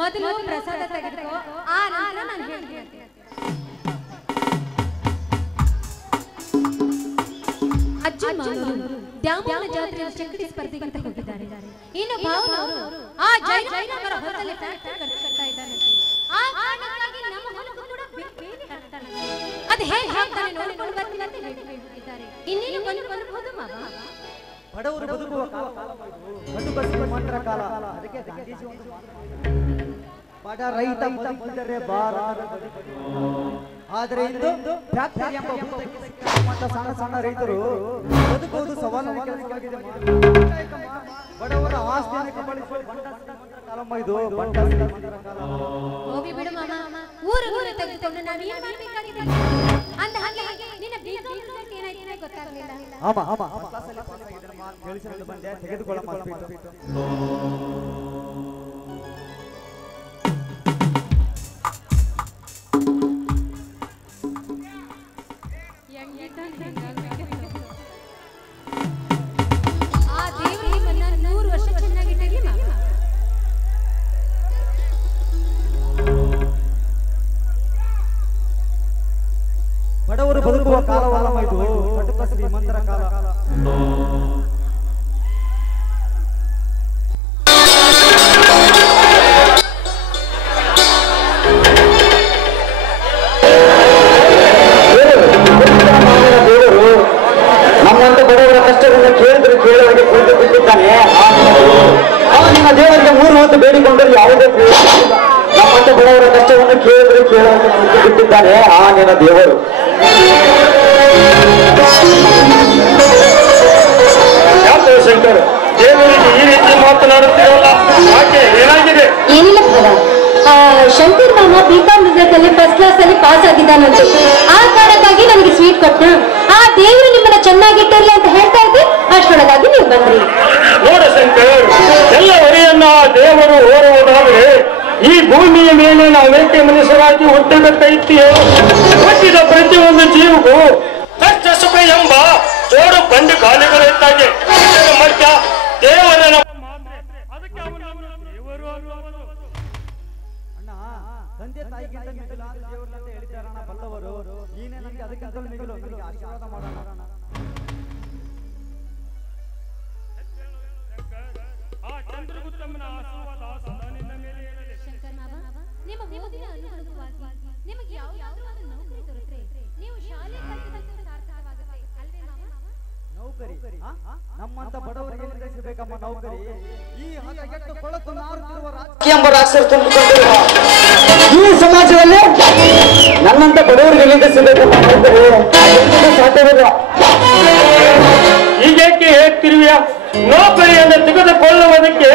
ಮೊದಲು ಪ್ರಸಾದ ತೆಗೆದುಕೋ, ಆ ನಂತರ ನಾನು ಹೇಳ್ತೀನಿ. ಅಜ್ಜಿ ಮಾನವರು ದ್ಯಾಮವ್ವನ ಜಾತ್ರೆಯಲ್ಲಿ ಚಕ್ಕಡಿ ಸ್ಪರ್ಧೆಗೆ ಅಂತ ಹೋಗಿದ್ದಾರೆ. ಇನ್ನು ಭಾವನವರು ಆ ಜಯನಗರ ಹೊಲದಲ್ಲಿ ಟ್ರ್ಯಾಕ್ಟರ್ ಕಟ್ತಾ ಇದ್ದಾನೆ. ಆ ಕಾರಣಕ್ಕಾಗಿ ನಮ್ಮ ಹೊಲಕ್ಕೂ ಕೂಡ ಬೇಲಿ ಕಟ್ತಾನೆ. ಅದು ಹೇಗೆ ಹಾಕ್ತಾನೆ ನೋಡಿಕೊಂಡು ಬರ್ತೀನಿ ಅಂತ ಇದ್ದಾರೆ. ಇನ್ನೇನು ಬಂದು ಮಾವ. ಬಡವರು ಬದುಕುವ ಕಾಲ ಬದುಕುವ ಮಾತ್ರ ಕಾಲ. ಅದಕ್ಕೆ ಗಾಂಧೀಜಿ ಒಂದು ಬಡ ರೈತ ಬದುಕಿದರೆ ಭಾರತ. ಆದರೆ ಇಂದು ಫ್ಯಾಕ್ಟರಿ ಎಂಬ ಸಣ್ಣ ಸಣ್ಣ ರೈತರು ಬದುಕುವುದು ಸವಾಲಿನ ಕೆಲಸವಾಗಿದೆ. ಬಡವರ ಆಸ್ತಿಯನ್ನು ಕಬಳಿಸುವ ಕಾಲಮ್ಮ ಇದು. ಹೋಗಿ ಬಿಡು ಮಾಮ, ಊರು ತೆಗೆದುಕೊಂಡು ನಾನು ಏನು ಮಾಡಬೇಕಾಗಿದೆ ಅಂದ ಹಾಗೆ ನಿನ್ನ ಬೀಗ ರಿಸಲ್ಟ್ ಏನಾಯ್ತು ಗೊತ್ತಾಗಲಿಲ್ಲ. ಕೇಳಿಸಿಕೊಂಡು ಬಂದೆ, ತೆಗೆದುಕೊಳ್ಳ ಮಾಡ್ಬಿಟ್ಟು. ಆ ದೇವರು ನಿಮ್ಮನ್ನ 100 ವರ್ಷ ಚೆನ್ನಾಗಿಟ್ಟಿರಲಿ ಮಾಮ. ಬಡವರು ಬದುಕುವ ಕಾಲವಲ್ಲ ಇದು, ಕಟುಕ ಶ್ರೀಮಂತರ ಕಾಲ. ನಮ್ಮಂತ ಬಡವರ ಕಷ್ಟವನ್ನು ಕೇಳಿದ್ರೆ ಕೇಳುವರಿಗೆ ಕುಳಿತು ಬಿಟ್ಟಿದ್ದಾನೆ. ನಿಮ್ಮ ದೇವರಿಗೆ 3 ಹೊತ್ತು ಬೇಡಿಕೊಂಡರೆ ಯಾವುದೇ ನಮ್ಮಂತ ಬಡವರ ಕಷ್ಟವನ್ನು ಕೇಳಿದ್ರೆ ಕೇಳುವರಿಗೆ ಕುಳಿತು ಬಿಟ್ಟಿದ್ದಾನೆ ಆ ನಿನ್ನ ದೇವರು. ಯಾಕೆ ಶಂಕರ್ ದೇವರಿಗೆ ಈ ರೀತಿ ಮಾತನಾಡುತ್ತೀರಲ್ಲ, ಯಾಕೆ ಏನಾಗಿದೆ? ಏನಿಲ್ಲ ಶಂಕರ್ ಮಾಮ ಬಿಕಾಮ್ ರಿಸಲ್ಟ್ ಅಲ್ಲಿ ಫಸ್ಟ್ ಕ್ಲಾಸ್ ಅಲ್ಲಿ ಪಾಸ್ ಆಗಿದ್ದಾನಂತೆ. ಆ ಕಾರಣಕ್ಕಾಗಿ ನನಗೆ ಸ್ವೀಟ್ ಕೊಟ್ಟ. ಆ ದೇವರು ನಿಮ್ಮನ್ನ ಚೆನ್ನಾಗಿಟ್ಟಿರಲಿ ಅಂತ ಹೇಳ್ತಾ ಇದ್ದೆ, ಅಷ್ಟೊಳಗಾಗಿ ನೀವು ಬಂದ್ರಿ. ನೋಡ ಶಂಕರ್, ಎಲ್ಲ ಹೊರೆಯನ್ನ ದೇವರು ಓರುವುದಾದ್ರೆ ಈ ಭೂಮಿಯ ಮೇಲೆ ನಾವೇಕೆ ಮನುಷ್ಯರಾಗಿ ಹುಟ್ಟಬೇಕೈತಿ? ಹುಟ್ಟಿದ ಪ್ರತಿಯೊಂದು ಜೀವಗೂ ಕಷ್ಟ ಸುಖ ಎಂಬ ಜೋಡು ಬಂಡು ಗಾಲಿಗಳಿದ್ದಾಗೆ ಮಧ್ಯ ದೇವರನ್ನ ತಂದೆ ತಾಯಿಗಿಂತ ಮಿಗಿಲು ದೇವರನ್ನ ಹೇಳಿದ್ದಾರಣ ಬಲ್ಲವರು. ನೀನೇ ನನಗೆ ಅದಕ್ಕಿಂತಲೂ ಮಿಗಿಲು, ನನಗೆ ಆಶೀರ್ವಾದ ಮಾಡೋಣ. ಚಂದ್ರಗುತ್ತಮ್ಮನ ಆಶೀರ್ವಾದ ಸದಾ ನಿನ್ನ ಮೇಲೆ ಇರಲಿ. ಶಂಕರ್ ಮಾವ, ನಿಮ್ಮ ಓದಿನ ಅನುಗುಣವಾಗಿ ನಿಮಗೆ ಯಾವುದಾದ್ರೂ ನೌಕರಿ ದೊರೆತರೆ ನೀವು ಶಾಲೆ ಕಲಿತದಕ್ಕೆ ಸಾರ್ಥಕವಾಗುತ್ತೆ ಅಲ್ವೇ ಮಾವ? ನೌಕರಿ ನಮ್ಮಂತ ಬಡವರಿಗೆ ಸಿಗಬೇಕಮ್ಮ ನೌಕರಿ. ಈ ಹದಗೆಟ್ಟು ಕೊಳತು ನಾರುತ್ತಿರುವ ರಾಜಕೀಯ ಎಂಬ ರಾಕ್ಷಸ ತುಂಬಿಕೊಂಡಿರುವ ಈ ಸಮಾಜದಲ್ಲಿ ನನ್ನಂತ ಬಡವರಿಗೆ ಸಿಗಬೇಕಮ್ಮ ನೌಕರಿ. ಸಾಧ್ಯವಿಲ್ಲ. ಈಗೇಕೆ ಹೇಳ್ತಿರುವಿಯ? ನೌಕರಿಯನ್ನು ತೆಗೆದುಕೊಳ್ಳುವುದಕ್ಕೆ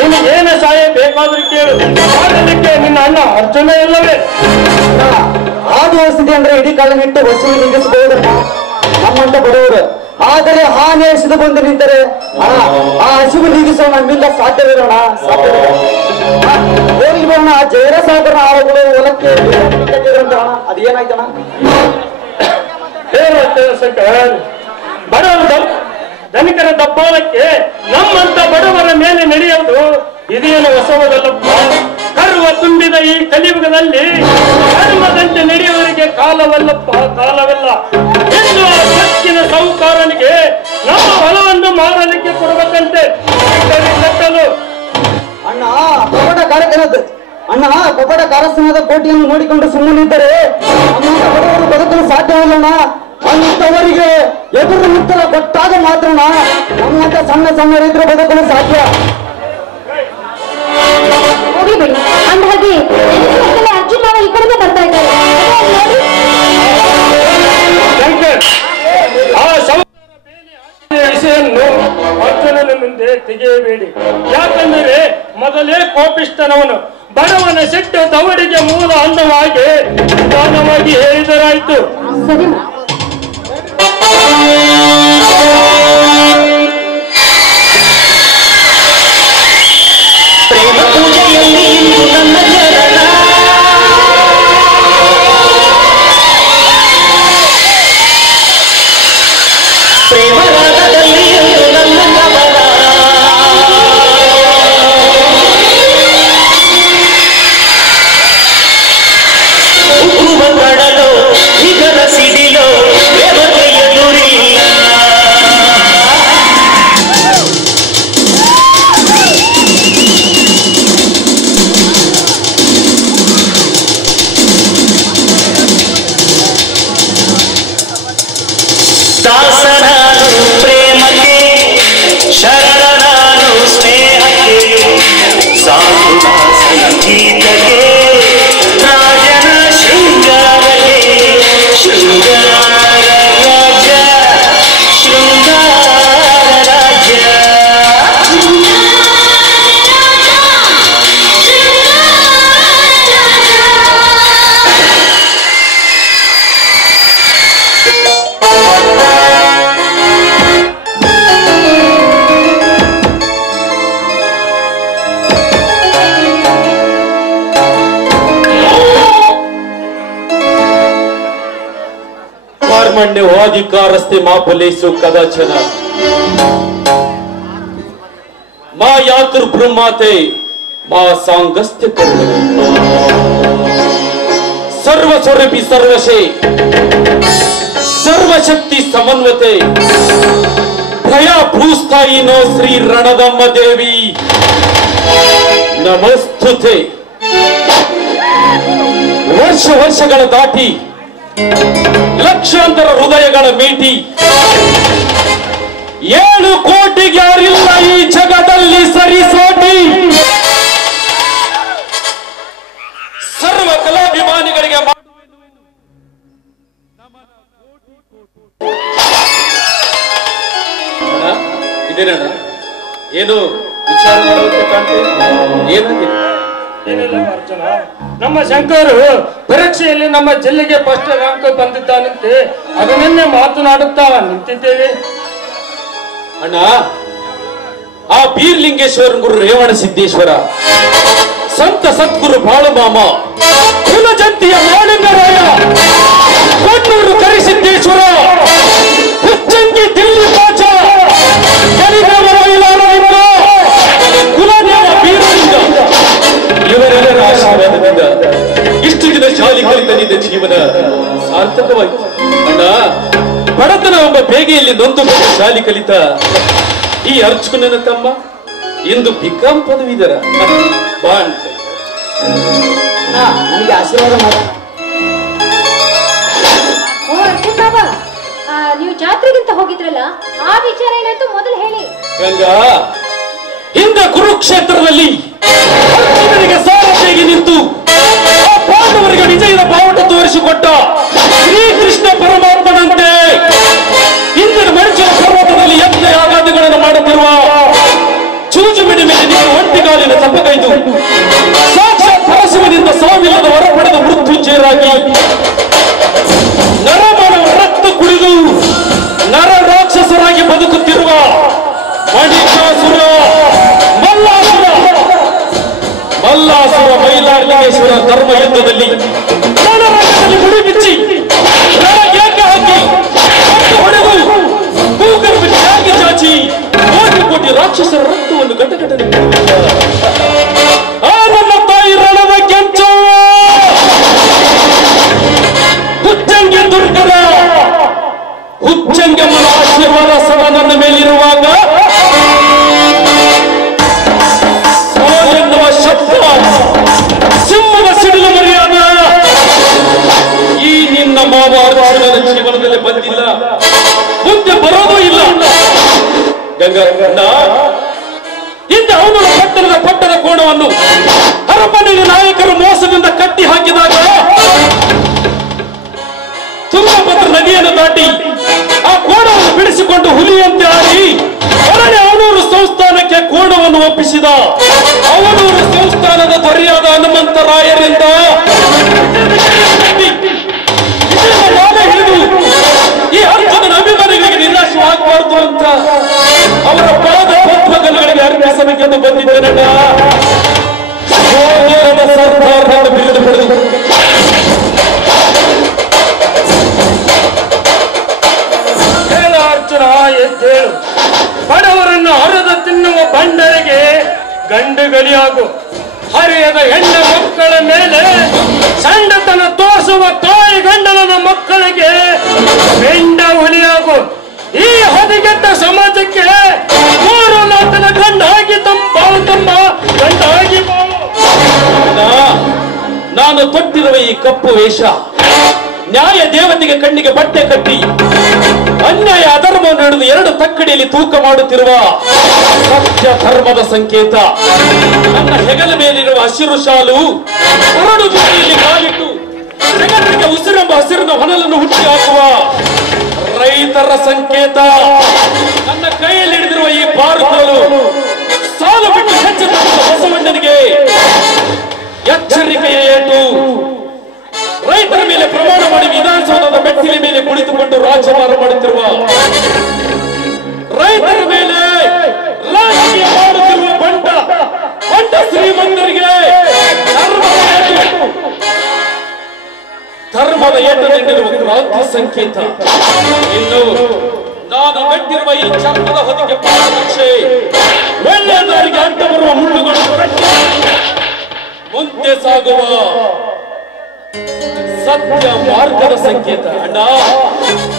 ನಿನಗೇನು ಸಹಾಯ ಬೇಕಾದ್ರೂ ಕೇಳು. ಮಾಡಲಿಕ್ಕೆ ನಿನ್ನ ಅಣ್ಣ ಅರ್ಜುನ ಇಲ್ಲವೇ? ಆದು ವಸತಿ ಅಂದ್ರೆ ಇಡೀ ಕಾಲನಿಟ್ಟು ವಸೂಲಿ ನಿಲ್ಲಿಸಬಹುದಮ್ಮ ನಮ್ಮಂತ ಬಡವರು. ಆದರೆ ಹಾನಿ ಎಸೆದು ಬಂದು ನಿಂತರೆ ಆ ಹಸಿವು ನೀಗಿಸೋ ನಮ್ಮಿಂದ ಸಾಧ್ಯವಿರೋಣ. ಹೋಗಿ ಬರೋಣ. ಜೈರ ಸಾಗರ ಆಳುಗಳು ಹೊಲಕ್ಕೆ ಅದೇನಾಯ್ತಣ? ಶಂಕರ್, ಬಡವರು ಧನಿಕರ ದಬ್ಬಾಳಕ್ಕೆ ನಮ್ಮಂತ ಬಡವರ ಮೇಲೆ ನಡೆಯೋದು ಇದೇನು ಹೊಸವದಲ್ಲಪ್ಪ. ಕರುವ ತುಂಬಿದ ಈ ಕಲಿಯುಗದಲ್ಲಿ ಧರ್ಮದಂತೆ ನಡೆಯುವವರಿಗೆ ಕಾಲವಲ್ಲಪ್ಪ, ಕಾಲವಿಲ್ಲ. ಎಂದು ಆ ಸಚ್ಚಿನ ಸಾಹುಕಾರನಿಗೆ ನಮ್ಮ ಹೊಲವನ್ನು ಮಾರಲಿಕ್ಕೆ ಕೊಡಬೇಕಂತೆ ಕಟ್ಟಲು. ಅಣ್ಣ ಕಪಟ ಕಾರ್ಯಕ್ರಮದ ಕೋಟಿಯನ್ನು ನೋಡಿಕೊಂಡು ಸುಮ್ಮನಿದ್ದರೆ ನಮ್ಮಂತ ಬಡವರು ಬದುಕಲು ಸಾಧ್ಯವಿಲ್ಲಣ್ಣ. ಅಂತವರಿಗೆ ಎದುರು ಮುತ್ತರ ಕೊಟ್ಟಾಗ ಮಾತ್ರ ನಮ್ಮಂತ ಸಣ್ಣ ಸಣ್ಣ ರೈತರು ಬದುಕಲು ಸಾಧ್ಯ. ಹೋಗಿಬಿಡಿ. ಅಂದ ಹಾಗೆ ಅರ್ಜುನ್ ಮಾವ ಈ ಕಡೆಗೆ ಬರ್ತಾ ಇದ್ದಾರೆ. ಆ ವಿಷಯನ್ನು ಅರ್ಜುನನ ಮುಂದೆ ತೆಗೆಯಬೇಡಿ. ಯಾಕಂದರೆ ಮೊದಲೇ ಕೋಪಿಷ್ಟನವನು. ಬಡವನ ಸಿಟ್ಟು ದವಡಿಗೆ ಮೂಲ ಅನ್ನವಾಗಿ ನಿಧಾನವಾಗಿ ಹೇಳಿದರಾಯ್ತು. ಸರಿ ಪ್ರೇಮ ಪೂಜೆಯಲ್ಲಿ ಇಂದು ನನ್ನ ಚರಣ, ಪ್ರೇಮ ರಾಗದಲ್ಲಿ ಇಂದು ನನ್ನ ಗಮನ, ಉಕ್ಕುವ ಕಡಲು ನಿಗರ ಸಿಡಿಲೋ ಪ್ರೇಮಕ್ಕೆ ಎದುರಿಲ್ಲ. कर्मण्यवाधिकारस्ते मा फलेषु कदाचन मा यातुर्ब्रह्माते मा सांगस्त्य कर्मणि सर्वस्वरूपी सर्वशे सर्वशक्ति समन्वते भया भूस्थायिनो श्री रणदम्म देवी नमस्तुते ವರ್ಷ ವರ್ಷಗಳ ದಾಟಿ ಲಕ್ಷಾಂತರ ಹೃದಯಗಳ ಮೀಟಿ 7 ಕೋಟಿಗೆ ಯಾರಿಲ್ಲ ಈ ಜಗದಲ್ಲಿ ಸರಿಸೋಟಿ ಸರ್ವ ಕಲಾಭಿಮಾನಿಗಳಿಗೆ ಇದೇನಣ್ಣ ಏನು ವಿಚಾರ ಮಾಡುವಂತೆ ಕಾಣ್ತೇನೆ ಏನಂದ್ರೆ ಏನಿಲ್ಲ ಅರ್ಜುನ, ನಮ್ಮ ಶಂಕರು ಪರೀಕ್ಷೆಯಲ್ಲಿ ನಮ್ಮ ಜಿಲ್ಲೆಗೆ ಫಸ್ಟ್ ರ್ಯಾಂಕ್ ಬಂದಿದ್ದಾನಂತೆ. ಅದನ್ನೇ ಮಾತನಾಡುತ್ತಾ ನಿಂತಿದ್ದೇವೆ. ಅಣ್ಣ, ಆ ಬೀರ್ಲಿಂಗೇಶ್ವರ ಗುರು ರೇವಣ ಸಿದ್ದೇಶ್ವರ, ಸಂತ ಸದ್ಗುರು ಬಾಳುಮಾಮ, ಕುಲಜಂತಿಯ ಮಾಳಿಂಗರಾಯ, ಕೊಣ್ಣೂರು ಕರಿಸಿದ್ದೇಶ್ವರ, ಹುಚ್ಚಂಗಿ ದಿಲ್ಲಿ ಪಾಚ, ಕುಲದೇವ ಬೀರಲಿಂಗ, ಇವರೆಲ್ಲರ ಆಶೀರ್ವಾದದಿಂದ ಇಷ್ಟು ದಿನ ಶಾಲೆ ಕಲಿತ ನಿನ್ನ ಜೀವನ ಸಾರ್ಥಕವಾಯಿತು. ಅಣ್ಣ, ಬಡತನ ಒಬ್ಬ ಬೇಗೆಯಲ್ಲಿ ನೊಂದು ಶಾಲೆ ಕಲಿತ ಈ ಅರ್ಜುನನ ತಮ್ಮ ಇಂದು ಬಿಕಾಂ ಪದವೀಧರ. ನನಗೆ ಆಶೀರ್ವಾದ ಮಾಡ. ಓ ಅರ್ಜುನ್ ಬಾಬಾ, ನೀವು ಜಾತ್ರೆಗಿಂತ ಹೋಗಿದ್ರಲ್ಲ, ಆ ವಿಚಾರ ಏನಾಯ್ತು ಮೊದಲು ಹೇಳಿ. ಗಂಗಾ, ಹಿಂದೆ ಕುರುಕ್ಷೇತ್ರದಲ್ಲಿ ಅರ್ಜುನನಿಗೆ ಸಾರಥಿಯಾಗಿ ನಿಂತು ಆ ಪಾಂಡವರಿಗೆ ವಿಜಯದ ಬಾವುಟ ತೋರಿಸಿಕೊಟ್ಟ ಶ್ರೀಕೃಷ್ಣ ಪರಮಾತ್ಮನಂತೆ ಇಂದಿನ ಮನುಷ್ಯನ ಪರ್ವತದಲ್ಲಿ ಯಜ್ಞ ಯಾಗಾದಿಗಳನ್ನು ಮಾಡುತ್ತಿರುವ ಚೂಚುಮಿಡಿ ಮೇಲೆ ನೀವು ಒಂಟಿಗಾಲಿನ ತಪ್ಪಗೈದು ಸಾಕ್ಷಾತ್ ಪರಶಿವನಿಂದ ಸಾವಿಲ್ಲದ ಹೊರ ಪಡೆದ ಮೃತ್ಯುಂಜಯರಾಗಿ ನರಮಾನವ ರಕ್ತ ಕುಡಿದು ನರ ರಾಕ್ಷಸರಾಗಿ ಬದುಕುತ್ತಿರುವ ಮಣಿಕಾಸುರ ಮಲ್ಲಾಸುರ ಮೈಲಾರಲಿಂಗೇಶ್ವರ ಧರ್ಮ ಯುದ್ಧದಲ್ಲಿ ಮುಡಿ ಬಿಚ್ಚಿ ಏಕೆ ಹಾಕಿ ಹೊಡೆದು ಭೂಗರ್ಭಕ್ಕೆ ಚಾಚಿ ಕೋಟಿ ಕೋಟಿ ರಾಕ್ಷಸರ ರಕ್ತವನ್ನು ಘಟಘಟನೆ ಆ ನನ್ನ ತಾಯಿ ರಣದ ಕೆಂಚ ಹುಚ್ಚಂಗಿ ದುರ್ಗದ ಹುಚ್ಚಂಗಮ್ಮನ ಆಶೀರ್ವಾದ ಸದಾ ನನ್ನ ಮೇಲಿರುವಾಗ ಎನ್ನುವ ಶಬ್ದ ಸಿಂಹದ ಸಿಡಿಲು ಮರೆಯಾದ ಈ ನಿನ್ನ ಮಾವ ಅರ್ಜುನನ ಜೀವನದಲ್ಲಿ ಬಂದಿಲ್ಲ, ಮುಂದೆ ಬರೋದೂ ಇಲ್ಲ. ಗಂಗಾ, ಹಿಂದೆ ಅವನ ಪಟ್ಟಣದ ಕೋಣವನ್ನು ಅರಮನೆಯ ನಾಯಕರು ಮೋಸದಿಂದ ಕಟ್ಟಿ ಹಾಕಿದಾಗ ತುಂಗಭದ್ರ ನದಿಯನ್ನು ದಾಟಿ ಆ ಕೋಣವನ್ನು ಬಿಡಿಸಿಕೊಂಡು ಹುಲಿಯಂತೆ ಆಡಿ ಹೊರಗೆ ಅವನೂರು ಸಂಸ್ಥಾನಕ್ಕೆ ಕೋಣವನ್ನು ಒಪ್ಪಿಸಿದ ಅವನೂರು ಸಂಸ್ಥಾನದ ದೊರೆಯಾದ ಹನುಮಂತರಾಯರಿಂದ ಹಿಡಿದು ಈ ಅರ್ಜುನನ ಅಭಿಮಾನಿಗಳಿಗೆ ನಿರಾಶವಾಗಬಾರದು ಅಂತ ಅವರ ಪಾದ ಪದ್ಮಗಳಿಗೆ ಅರ್ಪಿಸಬೇಕೆಂದು ಬಂದಿದ್ದೇನೆ. ಸರ್ಕಾರದಿಂದ ಬಿರುದು ಪಡೆದು ಅರ್ಜುನ ಎದ್ದೇಳು. ಬಡವರನ್ನು ಹರಿದು ತಿನ್ನುವ ಬಂಡರಿಗೆ ಗಂಡುಗಲಿಯಾಗು. ಹರಿಯದ ಹೆಣ್ಣು ಮಕ್ಕಳ ಮೇಲೆ ಸಂಡತನ ತೋರಿಸುವ ತಾಯಿ ಗಂಡನ ಮಕ್ಕಳಿಗೆ ಬೆಂಡ ಹುಲಿಯಾಗು. ಈ ಹದಿಗೆಟ್ಟ ಸಮಾಜಕ್ಕೆ 3 ನಾಲ್ಕನ ಗಂಡಾಗಿ ತಮ್ಮ ಗಂಡಾಗಿ ನಾನು ತೊಟ್ಟಿರುವ ಈ ಕಪ್ಪು ವೇಷ ನ್ಯಾಯ ದೇವತೆಗೆ ಕಣ್ಣಿಗೆ ಬಟ್ಟೆ ಕಟ್ಟಿ ಅನ್ಯಾಯ ಅಧರ್ಮವನ್ನು ಹಿಡಿದು 2 ತಕ್ಕಡಿಯಲ್ಲಿ ತೂಕ ಮಾಡುತ್ತಿರುವ ಸತ್ಯ ಧರ್ಮದ ಸಂಕೇತ. ನನ್ನ ಹೆಗಲ ಮೇಲಿರುವ ಹಸಿರು ಶಾಲು 2 ಬದಿಯಲ್ಲಿ ಕಾಲಿಟ್ಟು ಜಗತ್ತಿಗೆ ಉಸಿರೆಂಬ ಹಸಿರಿನ ಹೊನಲನ್ನು ಹುಟ್ಟಿ ಹಾಕುವ ರೈತರ ಸಂಕೇತ. ನನ್ನ ಕೈಯಲ್ಲಿ ಹಿಡಿದಿರುವ ಈ ಬಾರುಗಳು ಸಾಲು ಬಿಟ್ಟು ಹೆಚ್ಚು ಬಸವಣ್ಣನಿಗೆ ಎಚ್ಚರಿಕೆಯ ಏಟು. ರೈತರ ಮೇಲೆ ಪ್ರಮಾಣ ಮಾಡಿ ವಿಧಾನಸೌಧದ ಮೆಟ್ಟಿಲ ಮೇಲೆ ಕುಳಿತುಕೊಂಡು ರಾಜ್ಯಭಾರ ಮಾಡುತ್ತಿರುವ ರೈತರ ಮೇಲೆ ರಾಜಕೀಯ ಮಾಡುತ್ತಿರುವ ಬಂಡ ಶ್ರೀಮಂತರಿಗೆ ಧರ್ಮ ಧರ್ಮದ ಏಟು ನೀಡಿರುವ ಕ್ರಾಂತಿ ಸಂಕೇತ. ಇನ್ನು ನಾನು ಕಟ್ಟಿರುವ ಈ ಚರ್ಮದ ಹೊದಿಕೆ ಪಾದರಕ್ಷೆ ಒಳ್ಳೆಯದಾರಿಗೆ ಅಡ್ಡ ಬರುವ ಮುಳ್ಳುಗಳನ್ನು ಕಟ್ಟಿ ಮುಂದೆ ಸಾಗುವ ಸತ್ಯ ಮಾರ್ಗದ ಸಂಕೇತ. ಅಣ್ಣ,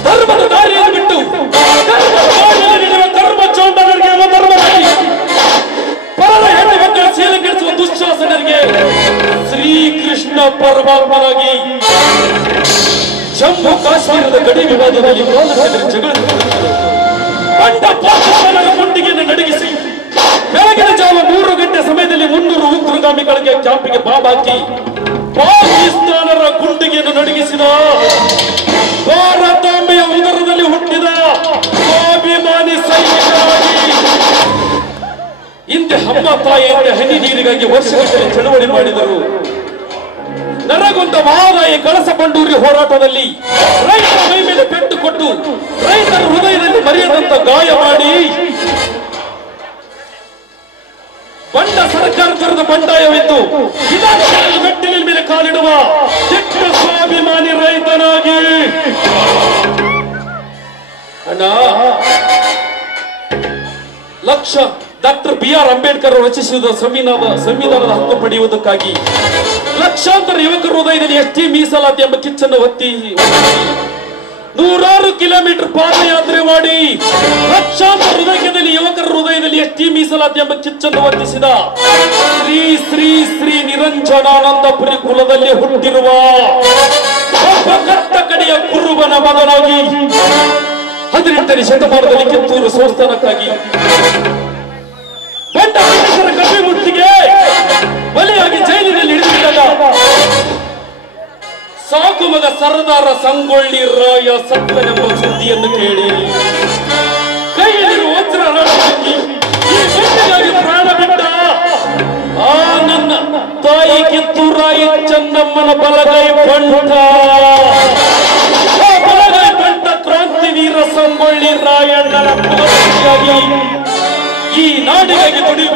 ಧರ್ಮದ ದಾರಿಯನ್ನು ಬಿಟ್ಟು ಧರ್ಮ ಚೌಂಡರಿಗೆ ಪರರ ಹೆಣ್ಣು ಮಕ್ಕಳ ಸೇಲೆ ಕೆಡಿಸುವ ದುಶ್ಯಾಸನರಿಗೆ ಶ್ರೀಕೃಷ್ಣ ಪರಮಾತ್ಮನಾಗಿ ಜಮ್ಮು ಕಾಶ್ಮೀರದ ಗಡಿ ವಿವಾದದಲ್ಲಿ ಜಗಳ ಗುಂಡಿಗೆಯನ್ನು ನಡಗಿಸಿ ಬೆಳಗಿನ ಜಾವ 3 ಗಂಟೆ ಸಮಯದಲ್ಲಿ 300 ಉಗ್ರಗಾಮಿಗಳಿಗೆ ಕ್ಯಾಂಪಿಗೆ ಬಾಬಾಕಿ ಪಾಕಿಸ್ತಾನರ ಗುಂಡಿಗೆಯನ್ನು ನಡಗಿಸಿದ ಭಾರತಾಂಬೆಯ ಉದರದಲ್ಲಿ ಹುಟ್ಟಿದ ಸ್ವಾಭಿಮಾನಿ ಸೈನಿಕರಾಗಿ ಹಿಂದೆ ಅಮ್ಮ ತಾಯಿಯಿಂದ ಹನಿ ನೀರಿಗಾಗಿ ವರ್ಷಗಟ್ಟಲೆ ಚಳವಳಿ ಮಾಡಿದರು. ನನಗೊಂದ ವಾದ ಈ ಕಳಸ ಬಂಡೂರಿ ಹೋರಾಟದಲ್ಲಿ ರೈತರ ಮೈ ಮೇಲೆ ಪೆಟ್ಟು ಕೊಟ್ಟು ರೈತರ ಹೃದಯದಲ್ಲಿ ಮರೆಯದಂತ ಗಾಯ ಮಾಡಿ ಬಂಡ ಸರ್ಕಾರ ತರದ ಬಂಡಾಯವೆಂದು ವಿಧಾನಸೌಧದ ಮೆಟ್ಟಿಲಿನ ಮೇಲೆ ಕಾಲಿಡುವ ದಿಟ್ಟ ಸ್ವಾಭಿಮಾನಿ ರೈತನಾಗಿ ಅಣ್ಣ, ಡಾಕ್ಟರ್ BR ಅಂಬೇಡ್ಕರ್ ರಚಿಸಿದ ಸಂವಿಧಾನದ ಹಕ್ಕು ಪಡೆಯುವುದಕ್ಕಾಗಿ ಲಕ್ಷಾಂತರ ಯುವಕರ ಹೃದಯದಲ್ಲಿ ಎಸ್ಟಿ ಮೀಸಲಾತಿ ಎಂಬ ಕಿಚ್ಚನ್ನು ಒತ್ತಿ 100 ಕಿಲೋಮೀಟರ್ ಪಾದಯಾತ್ರೆ ಮಾಡಿ ಲಕ್ಷಾಂತರ ಹೃದಯದಲ್ಲಿ ಯುವಕರ ಹೃದಯದಲ್ಲಿ ಎಸ್ಟಿ ಮೀಸಲಾತಿ ಎಂಬ ಕಿಚ್ಚನ್ನು ಒತ್ತಿಸಿದ ಶ್ರೀ ಶ್ರೀ ಶ್ರೀ ನಿರಂಜನಾನಂದಪುರಿ ಕುಲದಲ್ಲಿ ಹುಟ್ಟಿರುವ ಒಬ್ಬ ಕಟ್ಟ ಕಡೆಯ ಕುರುಬನ ಮಗನಾಗಿ 18ನೇ ಶತಮಾನದಲ್ಲಿ ಕಿತ್ತೂರು ಸಂಸ್ಥಾನಕ್ಕಾಗಿ ಬಂಡ ಬ್ರಿಟಿಷರ ಕಪಿ ಮುತ್ತಿಗೆ ಬಲಿಯಾಗಿ ಜೈಲಿನಲ್ಲಿ ಹಿಡಿದಿದ್ದಾಗ ಸಾಕು ಮಗ ಸರ್ದಾರ ಸಂಗೊಳ್ಳಿ ರಾಯ ಸತ್ತನೆಂಬ ಸುದ್ದಿಯನ್ನು ಕೇಳಿ ಕೈಯಲ್ಲಿರುವ ವಜ್ರ ರಣವಾಗಿ ಈ ಬಂಡಿಗಾಗಿ ಪ್ರಾಣ ಬಿಟ್ಟ ಆ ನನ್ನ ತಾಯಿ ಕಿತ್ತೂರಾಯಿ ಚೆನ್ನಮ್ಮನ ಬಲಗೈ ಬಂಟ, ಆ ಬಲಗೈ ಬಂಟ ಕ್ರಾಂತಿವೀರ ಸಂಗೊಳ್ಳಿ ರಾಯಣ್ಣನ ಪುನರುಕ್ತಿಯಾಗಿ ಈ ನಾಡಿಗಾಗಿ ದುಡಿಯುವ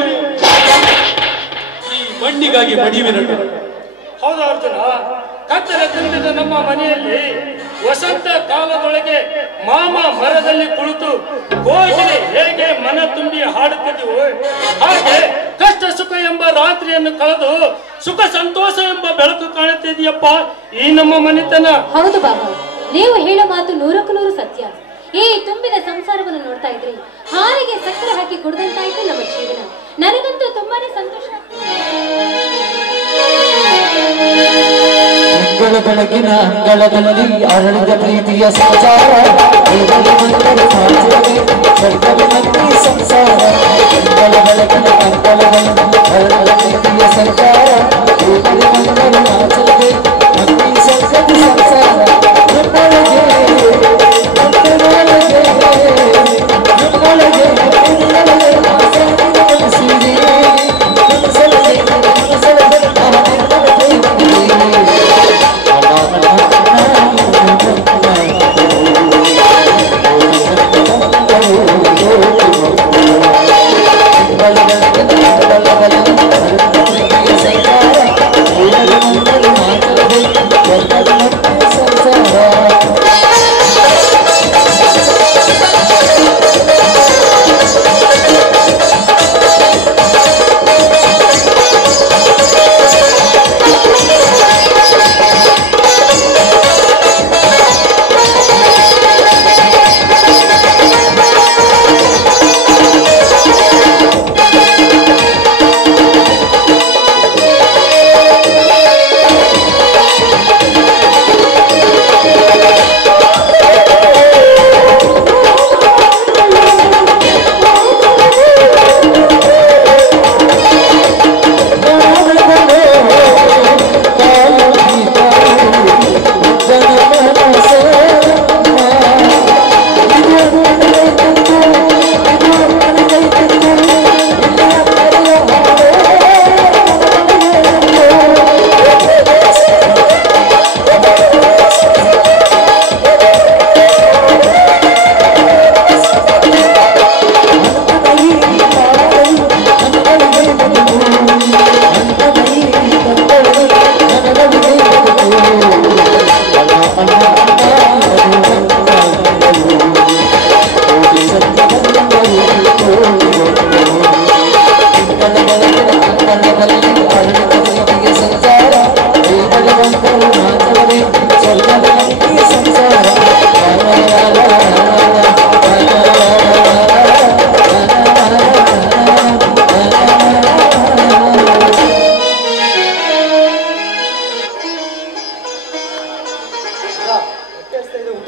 ಈ ಮಣ್ಣಿಗಾಗಿ ಮಡಿವಿನ. ಹೌದು ಅರ್ಜುನ, ಕತ್ತಲ ತುಂಬಿದ ನಮ್ಮ ಮನೆಯಲ್ಲಿ ವಸಂತ ಕಾಲದೊಳಗೆ ಮಾಮ ಮರದಲ್ಲಿ ಕುಳಿತು ಕೋಗಿಲೆ ಹೇಗೆ ಮನ ತುಂಬಿ ಹಾಡುತ್ತಿದ್ದೆವು, ಹಾಗೆ ಕಷ್ಟ ಸುಖ ಎಂಬ ರಾತ್ರಿಯನ್ನು ಕಳೆದು ಸುಖ ಸಂತೋಷ ಎಂಬ ಬೆಳಕು ಕಾಣುತ್ತಿದೆಯಪ್ಪ ಈ ನಮ್ಮ ಮನೆತನ. ಹೌದು ಬಾಬಾ, ನೀವು ಹೇಳೋ ಮಾತು 100ಕ್ಕೆ 100 ಸತ್ಯ. ಈ ತುಂಬಿದ ಸಂಸಾರವನ್ನು ನೋಡ್ತಾ ಇದ್ರಿ ಹಾಲಿಗೆ ಸಕ್ಕರೆ ಹಾಕಿ ಕುಡಿದಂತಾಯ್ತು ನಮ್ಮ ಜೀವನ. ನನಗಂತೂ ತುಂಬಾನೇ ಸಂತೋಷ. ಬೆಳಗಿನ ಅಂಗಳದಲ್ಲಿ ಅರಳಿದ ಪ್ರೀತಿಯ ಸಂಸಾರ, ಸಂಸಾರ ಬೆಳಗಿನ ಅಂಗಳದಲ್ಲಿ ಅರಳಿದ ಪ್ರೀತಿಯ ಸಂಸಾರ, ಸಂಸಾರ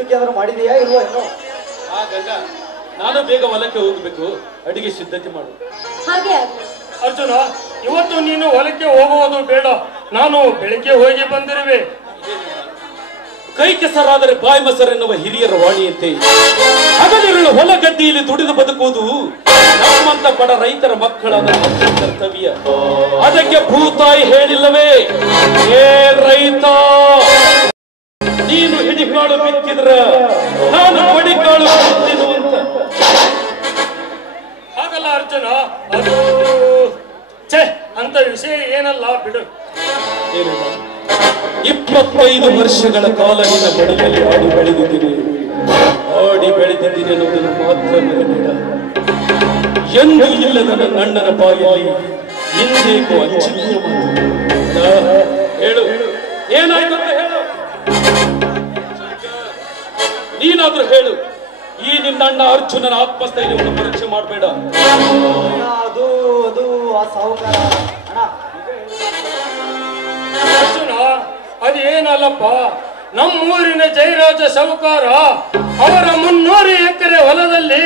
ಸಿದ್ಧತೆ ಏನಾದ್ರು ಮಾಡಿದೆಯಾ ಇಲ್ವಾ ಏನೋ? ಹಾಗಲ್ಲ, ನಾನು ಬೇಗ ಹೊಲಕ್ಕೆ ಹೋಗ್ಬೇಕು, ಅಡಿಗೆ ಸಿದ್ಧತೆ ಮಾಡು. ಹಾಗೆ ಆಗ್ಲಿ. ಅರ್ಜುನ, ಇವತ್ತು ನೀನು ಹೊಲಕ್ಕೆ ಹೋಗುವುದು ಬೇಡ, ನಾನು ಬೆಳಿಗ್ಗೆ ಹೋಗಿ ಬಂದಿರುವೆ. ಕೈ ಕೆಸರಾದರೆ ಬಾಯಿ ಮೊಸರೆನ್ನುವ ಹಿರಿಯರ ವಾಣಿಯಂತೆ ಹಗಲಿರುಳು ಹೊಲ ಗದ್ದೆಯಲ್ಲಿ ದುಡಿದು ಬದುಕುವುದು ನಮ್ಮಂತ ಬಡ ರೈತರ ಮಕ್ಕಳಾದ ನಮ್ಮ ಕರ್ತವ್ಯ. ಅದಕ್ಕೆ ಭೂತಾಯಿ ಹೇಳಿಲ್ಲವೇ, ಏ ರೈತ, ನೀನು ಹಿಡಿಕಾಳು ಬಿತ್ತಿದ್ರ ನಾನು ಕೊಡಿಕಾಳು ಬಿತ್ತಿನು ಅಂತ. ಹಾಗಲ್ಲ ಅರ್ಜುನ, ಅದು ಛೇ ಅಂತ ವಿಷಯ ಏನಲ್ಲ ಬಿಡು. 25 ವರ್ಷಗಳ ಕಾಲ ನಿನ್ನ ಬಳಿಯಲ್ಲಿ ಆಡಿ ಬೆಳೆದಿದ್ದೀನಿ ಅನ್ನೋದನ್ನು ಮಾತ್ರ ಮರೆಬೇಡ. ಎಂದು ಇಲ್ಲದ ನನ್ನ ಅಣ್ಣನ ಬಾಯಲ್ಲಿ ಇಂದೇಕೋ ಅಚ್ಚರಿಯ ಮಾತು. ಹೇಳು, ಏನಾಯ್ತು ಅಂತ ಹೇಳು. ನೀನಾದ್ರೂ ಹೇಳು. ಈ ನಿನ್ನ ಅಣ್ಣ ಅರ್ಜುನನ ಆತ್ಮಸ್ಥೈರ್ಯವನ್ನು ಪರೀಕ್ಷೆ ಮಾಡಬೇಡ. ಅದು ಅದು ಆ ಸಾಹುಕಾರ ಅಣ್ಣ. ಅರ್ಜುನ, ಅದೇನಲ್ಲಪ್ಪ, ನಮ್ಮೂರಿನ ಜಯರಾಜ ಸಾಹುಕಾರ ಅವರ 300 ಎಕರೆ ಹೊಲದಲ್ಲಿ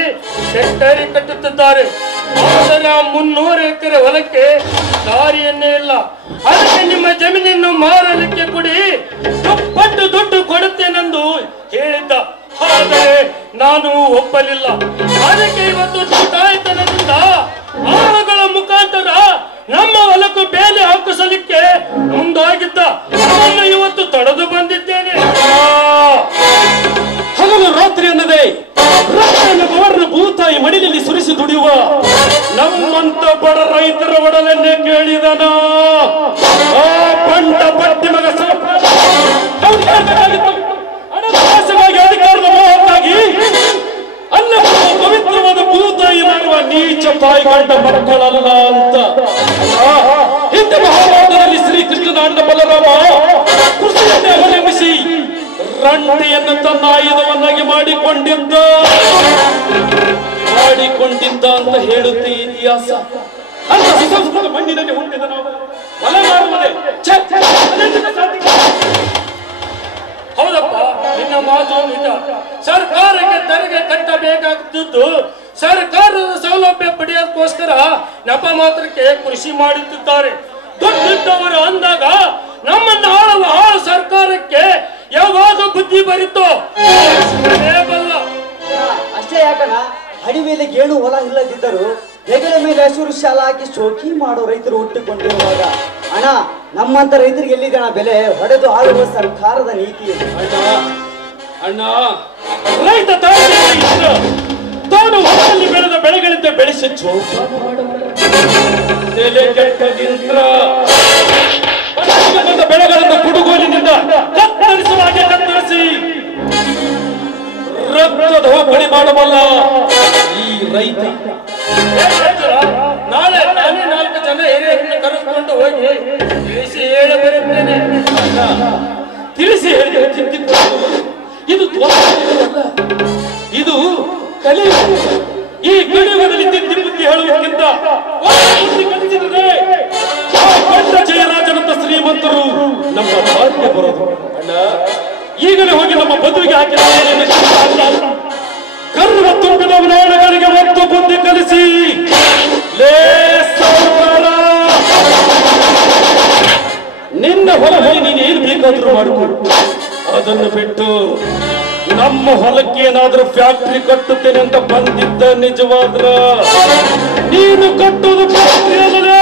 ಫ್ಯಾಕ್ಟರಿ ಕಟ್ಟುತ್ತಿದ್ದಾರೆ. ಆದರೆ ಆ 300 ಎಕರೆ ಹೊಲಕ್ಕೆ ದಾರಿಯನ್ನೇ ಇಲ್ಲ. ಅದಕ್ಕೆ ನಿಮ್ಮ ಜಮೀನನ್ನು ಮಾರಲಿಕ್ಕೆ ಕೊಡಿ, ದುಪ್ಪಟ್ಟು ದುಡ್ಡು ಕೊಡುತ್ತೇನೆಂದು ಹೇಳಿದ್ದ. ಆದರೆ ನಾನು ಒಪ್ಪಲಿಲ್ಲ. ಅದಕ್ಕೆ ಇವತ್ತು ದುಡ್ಡಾಯ್ತನದಿಂದ ಆಳುಗಳ ಮುಖಾಂತರ ನಮ್ಮ ಹೊಲಕ್ಕೂ ಬೇಲಿ ಹಾಕಿಸಲಿಕ್ಕೆ ಮುಂದಾಗಿದ್ದ. ಅದನ್ನು ಇವತ್ತು ತಡೆದು ಬಂದಿದ್ದೇನೆ. ಹಗಲು ರಾತ್ರಿ ಅನ್ನದೆ ರಕ್ತವನ್ನು ಭೂತಾಯಿ ಮಡಿಲಲ್ಲಿ ಸುರಿಸಿ ದುಡಿಯುವ ನಮ್ಮಂತ ಬಡ ರೈತರ ಒಡಲನ್ನೇ ಕೇಳಿದನ ಆ ಬಂಡ ಬಡ್ಡಿ ಮಗ ಹಣಕಾಸಿಗಾಗಿ ಅಧಿಕಾರದ ಮೋಹಕ್ಕಾಗಿ ಅಲ್ಲ ಪವಿತ್ರವಾದ ಭೂತಾಯಿ ಮಾಡುವ ನೀಚ ತಾಯಿ ಕಂಡ ಮಕ್ಕಳಲ್ಲ ಅಂತ. ಹಿಂದೆ ಮಹಾಭಾರತದಲ್ಲಿ ಶ್ರೀಕೃಷ್ಣನ ಅಣ್ಣ ಬಲರಾಮ ಕೃಷಿಯನ್ನೇ ಅವಲಂಬಿಸಿ ರಂಟೆಯನ್ನು ತನ್ನ ಆಯುಧವನ್ನಾಗಿ ಮಾಡಿಕೊಂಡಿದ್ದ ಅಂತ ಹೇಳುತ್ತೆ ಇತಿಹಾಸ. ಅಂತ ಸುಸಂಸ್ಕೃತ ಮಣ್ಣಿನಲ್ಲಿ ಹುಟ್ಟಿದ ನಾವು ಹೊಲ ಮಾಡುವುದೇ ಹೌದಪ್ಪ, ನಿನ್ನ ಮಾತು ನಿಜ. ಸರ್ಕಾರಕ್ಕೆ ತೆರಿಗೆ ಕಟ್ಟಬೇಕಾಗುತ್ತಿದ್ದು ಸರ್ಕಾರದ ಸೌಲಭ್ಯ ಪಡೆಯೋದಕ್ಕೋಸ್ಕರ ನೆಪ ಮಾತ್ರಕ್ಕೆ ಕೃಷಿ ಮಾಡುತ್ತಿದ್ದಾರೆ. ದುಡ್ಡಿದ್ದವರು ಅಂದಾಗ ನಮ್ಮನ್ನು ಆಳುವ ಸರ್ಕಾರಕ್ಕೆ ಯಾವಾಗ ಬುದ್ಧಿ ಬರಿತೋ ಬಲ್ಲ. ಅಷ್ಟೇ ಯಾಕಣ್ಣ, ಅಡಿಮೇಲೆ ಗೇಣು ಹೊಲ ಇಲ್ಲದಿದ್ದರು ಹೆಗಲ ಮೇಲೆ ಹಸಿರು ಶಾಲ ಹಾಕಿ ಶೋಕಿ ಮಾಡೋ ರೈತರು ಹುಟ್ಟಿಕೊಂಡಿರುವಾಗ ಅಣ್ಣ, ನಮ್ಮಂತ ರೈತರಿಗೆ ಎಲ್ಲಿದೆ ಅಣ್ಣ ಬೆಲೆ? ಹೊಡೆದು ಆಳುವ ಸರ್ಕಾರದ ನೀತಿ. ಅಣ್ಣ, ರೈತ ತಾನು ಹೊಲದಲ್ಲಿ ಬೆಳೆದ ಬೆಳೆಗಳಿಂದ ಬೆಳೆಸಿ ಬೆಳೆಗಳನ್ನು ಕುಡುಗೋಲಿನಿಂದ ಕತ್ತರಿಸುವ ಹಾಗೆ ಕತ್ತರಿಸಿ ರಕ್ತದ ಹೋಗಣೆ ಮಾಡಬಲ್ಲ ಈ ರೈತ. ನಾಳೆ ನಾನೇ 4 ಜನ ಹಿರಿಯರನ್ನು ಕರೆದುಕೊಂಡು ಹೋಗಿ ತಿಳಿಸಿ ಹೇಳಿ ಬರುತ್ತೇನೆ. ತಿಳಿಸಿ ಹೇಳಿ ಚಿಂತಿಕೊಳ್ಳುವುದು ಇದು ತ್ವರಿತವಲ್ಲ, ಇದು ಕಲೆ. ಈ ಕಲಿಯುಗದಲ್ಲಿ ತಿದ್ದಿ ಬುದ್ಧಿ ಹೇಳುವುದಕ್ಕಿಂತ ಬುದ್ಧಿ ಕಲಿಸಿದರೆ ಜಯರಾಜನಂತ ಶ್ರೀಮಂತರು ನಮ್ಮ ಭಾಗ್ಯ ಬರೋದು. ಅಣ್ಣ, ಈಗಲೇ ಹೋಗಿ ನಮ್ಮ ಬದುವಿಗೆ ಹಾಕಿದ ಕರ್ಮ ತುಂಬಿದ ನಾಡುಗಳಿಗೆ ಮತ್ತು ಬುದ್ಧಿ ಕಲಿಸಿ ನಿನ್ನ ಹೊಲದಲ್ಲಿ ನೀನು ಏನು ಬೇಕಾದ್ರೂ ಮಾಡಿಕೊಡು. ಅದನ್ನು ಬಿಟ್ಟು ನಮ್ಮ ಹೊಲಕ್ಕೆ ಏನಾದ್ರೂ ಫ್ಯಾಕ್ಟ್ರಿ ಕಟ್ಟುತ್ತೇನೆ ಅಂತ ಬಂದಿದ್ದ ನಿಜವಾದ್ರ ನೀನು ಕಟ್ಟುವುದು ಫ್ಯಾಕ್ಟ್ರಿ ಅಲ್ಲದೆ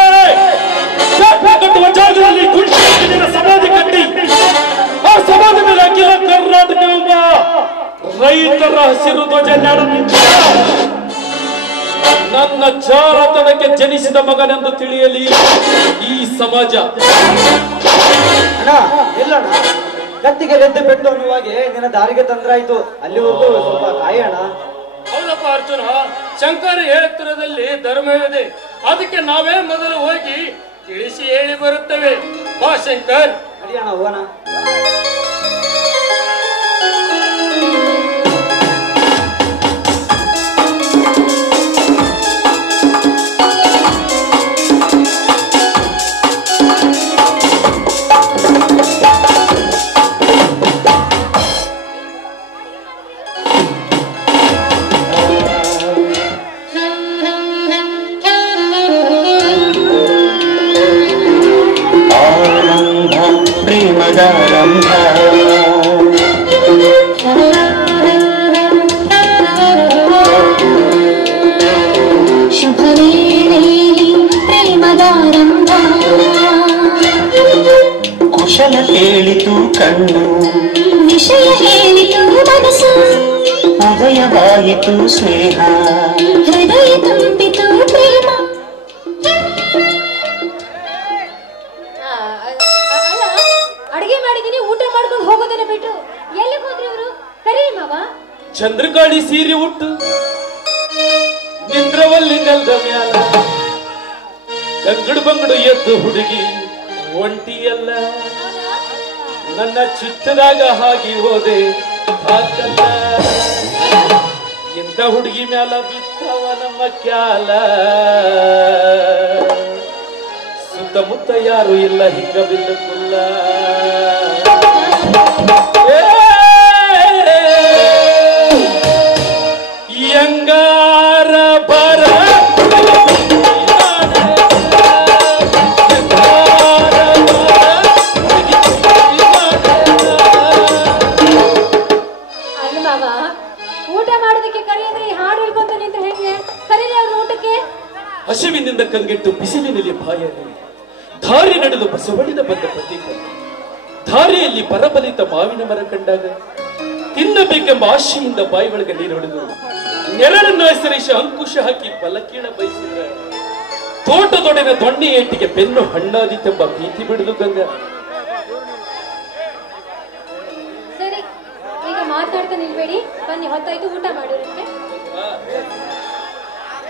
ಫ್ಯಾಕ್ಟ್ರಿ ಕಟ್ಟುವ ಜಾಗದಲ್ಲಿ ಗುಂಡಿನ ಸಮಾಧಿ ಕಟ್ಟಿ ಆ ಸಮಾಧಿ ಮೇಲೆ ಅಖಿಲ ಕರ್ನಾಟಕ ಎಂಬ ರೈತರ ಹಸಿರು ಧ್ವಜ ನನ್ನ ಜಾರತನಕ್ಕೆ ಜನಿಸಿದ ಮಗನೆಂದು ತಿಳಿಯಲಿ ಈ ಸಮಾಜ. ಅಣ್ಣ ಇಲ್ಲಣ್ಣ, ಕತ್ತಿಗೆ ಲೆದ್ದು ಪೆಟ್ಟು ಅನ್ನುವಾಗೆ ನಿನ್ನ ದಾರಿಗೆ ತಂದ್ರಾಯ್ತು. ಅಲ್ಲಿವರೆಗೂ ಸ್ವಲ್ಪ ಕಾಯೋಣ. ಹೌದಪ್ಪ ಅರ್ಜುನ, ಶಂಕರ ಹೇಳುತ್ತಿರೋದಲ್ಲಿ ಧರ್ಮವಿದೆ. ಅದಕ್ಕೆ ನಾವೇ ಮೊದಲು ಹೋಗಿ ತಿಳಿಸಿ ಹೇಳಿ ಬರುತ್ತೇವೆ. ಬಾ ಶಂಕರ್, ನಡಿಯೋಣ, ಹೋಗೋಣ. ಕಣ್ಣು ವಿಷಯ ಹೇಳಿತು ಮನಸ್ಸು ಉದಯವಾಯಿತು ಸ್ನೇಹ ಹೃದಯ ತುಂಬಿತು ಪ್ರೇಮ. ಅಲ್ಲ, ಅಡಿಗೆ ಮಾಡಿದೀನಿ, ಊಟ ಮಾಡ್ಕೊಂಡು ಹೋಗೋದನ್ನ ಬಿಟ್ಟು ಎಲ್ಲಿಗೆ ಹೋದ್ರಿ ಇವರು? ಕರೀರಿ ಮಾವ. ಚಂದ್ರಕಾಳಿ ಸೀರೆ ಉಟ್ಟು ನಿಂದ್ರವಲ್ಲಿ ನೆಲದ ಮ್ಯಾಲ ತಂಗಡು ಬಂಗಡು ಎದ್ದು ಹುಡುಗಿ ಒಂಟಿಯಲ್ಲ, ನನ್ನ ಚಿತ್ತದಾಗ ಹಾಗೆ ಹೋದೆ ಹಾಕಲ್ಲ. ಇಂಥ ಹುಡುಗಿ ಮ್ಯಾಲ ಬಿತ್ತವ ನಮ್ಮ ಕ್ಯಾಲ, ಸುತ್ತಮುತ್ತ ಯಾರು ಇಲ್ಲ ಹಿಂಗ ಬಿಲ್ಲಕ್ಕುಲ್ಲ. ಯಂಗಾರ ಬರ ಹಸಿವಿನಿಂದ ಕಂಗೆಟ್ಟು ಬಿಸಿಲಿನಲ್ಲಿ ಬಾಯಲ್ಲಿ ದಾರಿ ನಡೆದು ಬಸವಳಿದ ಬಂದ ಪ್ರತೀಕ. ದಾರಿಯಲ್ಲಿ ಬರಬಲಿತ ಮಾವಿನ ಮರ ಕಂಡಾಗ ತಿನ್ನಬೇಕೆಂಬ ಆಶೆಯಿಂದ ಬಾಯಿ ಒಳಗೆ ನೀರು ಹೊಡೆದು ನೆರಳನ್ನು ಹೆಸರಿಸಿ ಅಂಕುಶ ಹಾಕಿ ಬಲಕೀಳ ಬಯಸಿದ್ರ ತೋಟದೊಡೆನ ದೊಣ್ಣೆ ಏಟಿಗೆ ಬೆನ್ನು ಹಣ್ಣಾದಿತೆಂಬ ಭೀತಿ ಬಿಡುದು ಗಂಗ. ಸರಿ, ಈಗ ಮಾತಾಡ್ತಾ ನಿಲ್ಬೇಡಿ, ಬನ್ನಿ, ಹೊತ್ತಾಯ್ತು, ಊಟ ಮಾಡಿರುತ್ತೆ.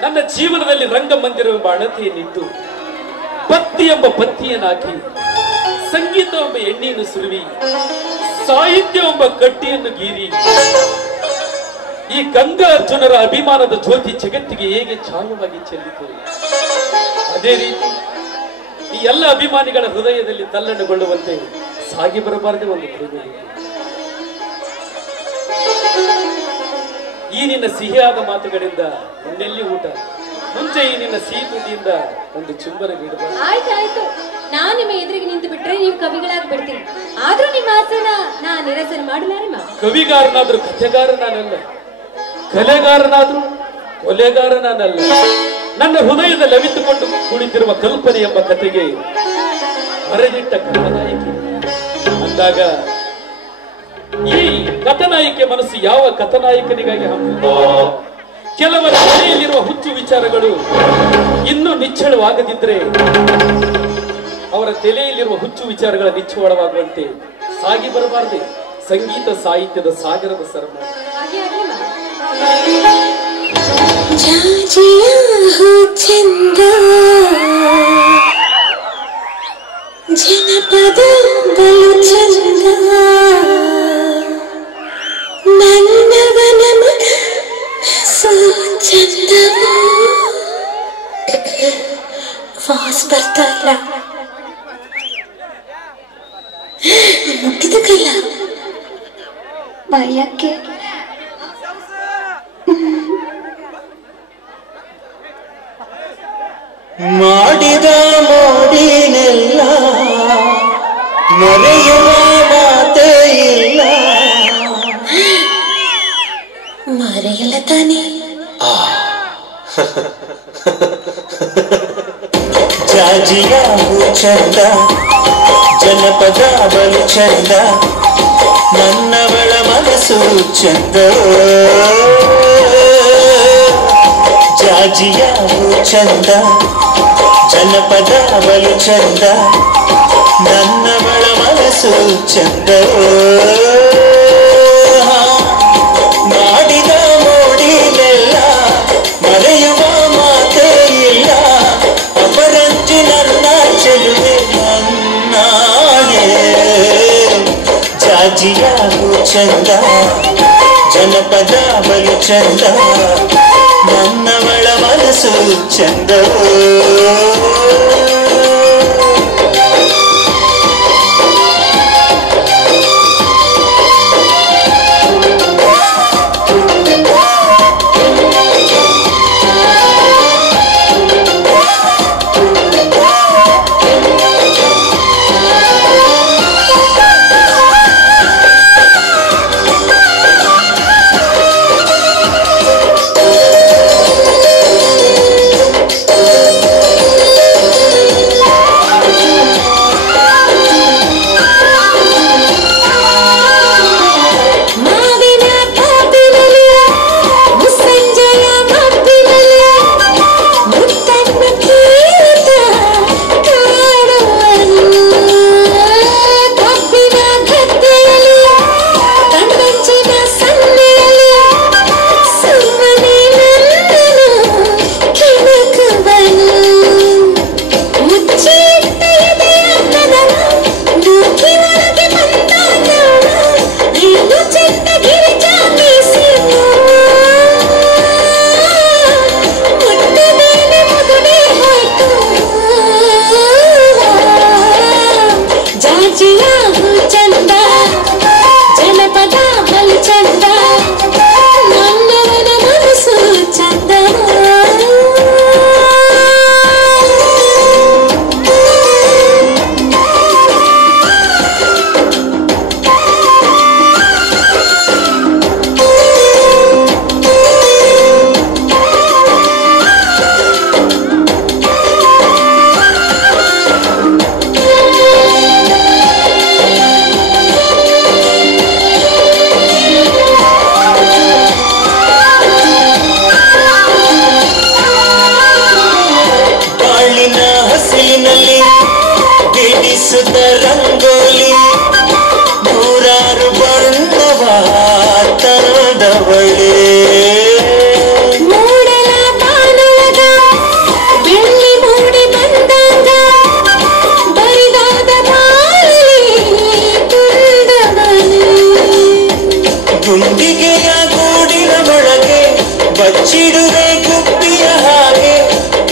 ನನ್ನ ಜೀವನದಲ್ಲಿ ರಂಗಮಂದಿರವೆಂಬ ಅಣತೆಯನ್ನಿಟ್ಟು ಭಕ್ತಿ ಎಂಬ ಬತ್ತಿಯನ್ನಾಕಿ ಸಂಗೀತ ಎಂಬ ಎಣ್ಣೆಯನ್ನು ಸುರುವಿ ಸಾಹಿತ್ಯ ಎಂಬ ಕಟ್ಟಿಯನ್ನು ಗೀರಿ ಈ ಗಂಗಾ ಅರ್ಜುನರ ಅಭಿಮಾನದ ಜ್ಯೋತಿ ಜಗತ್ತಿಗೆ ಹೇಗೆ ಛಾಯವಾಗಿ ಚೆಲ್ಲಿತು, ಅದೇ ರೀತಿ ಈ ಎಲ್ಲ ಅಭಿಮಾನಿಗಳ ಹೃದಯದಲ್ಲಿ ತಲ್ಲಣಗೊಳ್ಳುವಂತೆ ಸಾಗಿ ಬರಬಾರದೆ ಒಂದು ಪ್ರೇಮ. ಈ ನಿನ್ನ ಸಿಹಿಯಾದ ಮಾತುಗಳಿಂದ ಇನ್ನೆಲ್ಲಿ ಊಟ, ಮುಂಚೆ ಈ ನಿನ್ನ ಸಿಹಿ ತುಟಿಯಿಂದ ಒಂದು ಚುಂಬನ ನೀಡಬಾರದು. ಆಯ್ತಾಯ್ತು, ನಾನ್ ನಿಮ್ಮ ಎದುರಿಗೆ ನಿಂತು ಬಿಟ್ರೆ ನೀವು ಕವಿಗಳಾಗಿ ಬಿಡ್ತೀನಿ. ಆದ್ರೂ ನಿಮ್ಮ ಆಸೆನ ನಾ ನಿರಸನ ಮಾಡಲಾರೆ ಮಾ. ಕವಿಗಾರನಾದ್ರೂ ಕಥೆಗಾರ ನಾನಲ್ಲ, ಕಲೆಗಾರನಾದ್ರೂ ಕೊಲೆಗಾರ ನಾನಲ್ಲ. ನನ್ನ ಹೃದಯದಲ್ಲಿ ಅವಿತುಕೊಂಡು ಕುಳಿತಿರುವ ಕಲ್ಪನೆ ಎಂಬ ಕಥೆಗೆ ಬರೆದಿಟ್ಟ ಕಥಾನಾಯಕಿ ಅಂದಾಗ ಈ ಕಥಾನಾಯಕಿಯ ಮನಸ್ಸು ಯಾವ ಕಥಾನಾಯಕನಿಗಾಗಿ ಹಮ್ಮಿದೆ? ಕೆಲವರ ತಲೆಯಲ್ಲಿರುವ ಹುಚ್ಚು ವಿಚಾರಗಳು ಇನ್ನೂ ನಿಚ್ಚಳವಾಗದಿದ್ರೆ ಅವರ ತಲೆಯಲ್ಲಿರುವ ಹುಚ್ಚು ವಿಚಾರಗಳ ನಿಚ್ಚಳವಾಗುವಂತೆ ಸಾಗಿ ಬರಬಾರದೆ ಸಂಗೀತ ಸಾಹಿತ್ಯದ ಸಾಗರದ ಸರಮ. ಜನಪದ ಬಲು ಚಂದ ನನ್ನವನ ಚಂದ ವಾಸ್ ಬರ್ತಾ ಇಲ್ಲ, ಮುಟ್ಟಿದ ಕೈಲ ಭಯಕ್ಕೆ ಮಾಡಿದ ಮೋಡಿನೆಲ್ಲ ಮರೆಯುವ ಮಾತೇ ಇಲ್ಲ. ಮರೆಯಲ್ಲ ತಾನೇ ಜಾಜಿಯ ಚಂದ ಜನಪದ ಬಲು ಚಂದ ನನ್ನವಳ ಮನಸ್ಸು ಚಂದ. ಜಾಜಿಯ ಚಂದ ಜನಪದ ಬಲು ಚಂದ ನನ್ನವಳ ಮನಸ್ಸು ಚಂದ. ಮಾಡಿದ ಮೋಡಿನೆಲ್ಲ ಮರೆಯುವ ಮಾತೇ ಇಲ್ಲ. ಅಪರಂಜಿ ನನ್ನ ಚೆಲುವೆ ನನ್ನಾಗೆ. ಜಾಜಿಯ ಚಂದ ಜನಪದ ಬಲು ಚಂದ ನನ್ನವಳ ಮನಸ್ಸು ಚಂದ. ಮುಚ್ಚಿಡುವೆ ಗುಬ್ಬಿಯ ಹಾಗೆ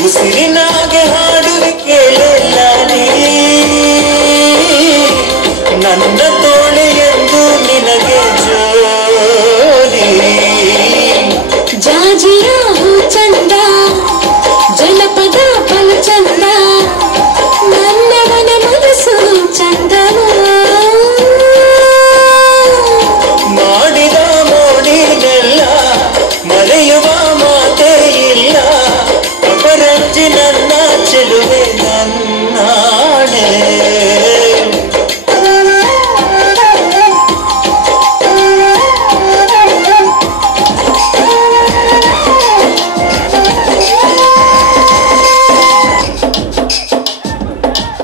ಉಸಿರಿನಾಗೆ ಹಾಡುವೆ ಕೇಳಲ್ಲ ನೀ ನನ್ನ